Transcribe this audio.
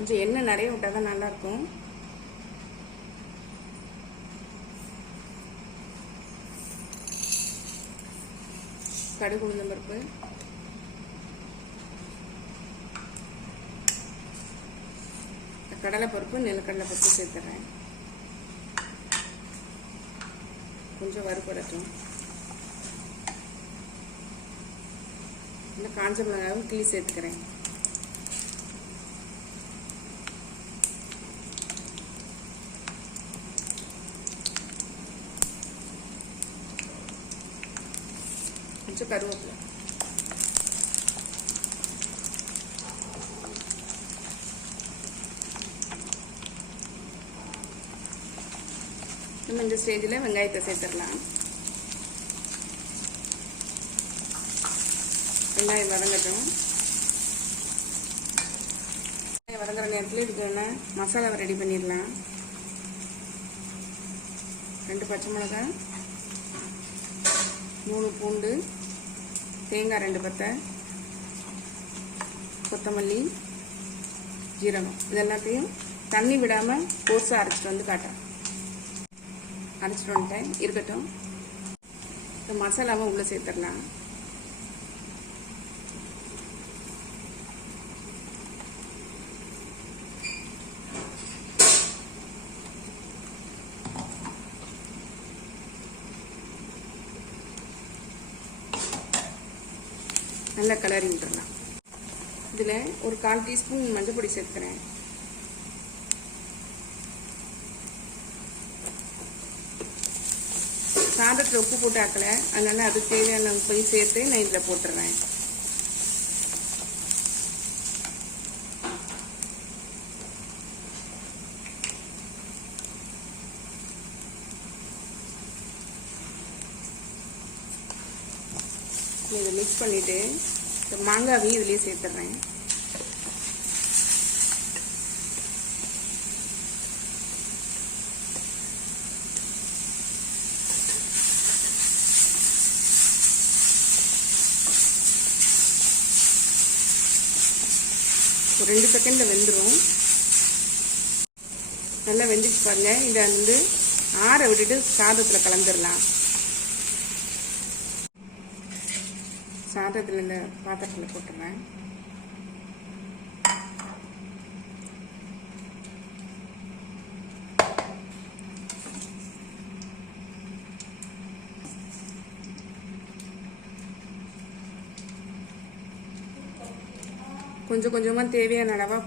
கொஞ்சம் எண்ணெய் நிறைய விட்டால் தான் நல்லாயிருக்கும். கடுகு, உளுந்தம் பருப்பு, கடலைப்பருப்பு, நிலக்கடலை பருப்பு சேர்த்துறேன். கொஞ்சம் வறுபடட்டும். இந்த காஞ்ச மிளகாயும் கிள்ளி சேர்த்துக்கிறேன். கொஞ்சம் கருவேப்பிலை. நம்ம இந்த ஸ்டேஜில் வெங்காயத்தை சேர்த்துடலாம். வெங்காயம் வதங்கட்டும். வதங்குற நேரத்தில் இதுக்கு என்ன மசாலாவை ரெடி பண்ணிடலாம். 2 பச்சை மிளகாய், 3 பூண்டு, தேங்காய் 2 பத்தை, கொத்தமல்லி, ஜீரகம், இதெல்லாத்தையும் தண்ணி விடாமல் கோர்ஸாக அரைச்சிட்டு வந்து காட்டேன். அரைச்சிட்டு வந்துட்டேன். இருக்கட்டும். இந்த மசாலாவை உள்ளே சேர்த்துடலாம். நல்லா கலரி விட்டுடலாம். இதில் ஒரு 1/4 டீஸ்பூன் மஞ்சள் பொடி சேர்த்துக்கிறேன். சாதத்தில் உப்பு போட்டு ஆக்கலை, அதனால அதுக்கு தேவையான உப்பையும் சேர்த்து நான் இதில் போட்டுடுறேன். இதை மிக்ஸ் பண்ணிவிட்டு இந்த மாங்காவையும் இதுலேயே சேர்த்துடுறேன். ஒரு 2 செகண்டில் வெந்துடும். நல்லா வெந்துச்சு பாருங்க. இதை வந்து ஆற விட்டுட்டு சாதத்தில் கலந்துடலாம். சாதத்தில் இந்த பாத்திரத்தில் போட்டுறேன். கொஞ்சம் கொஞ்சமாக தேவையான அளவாக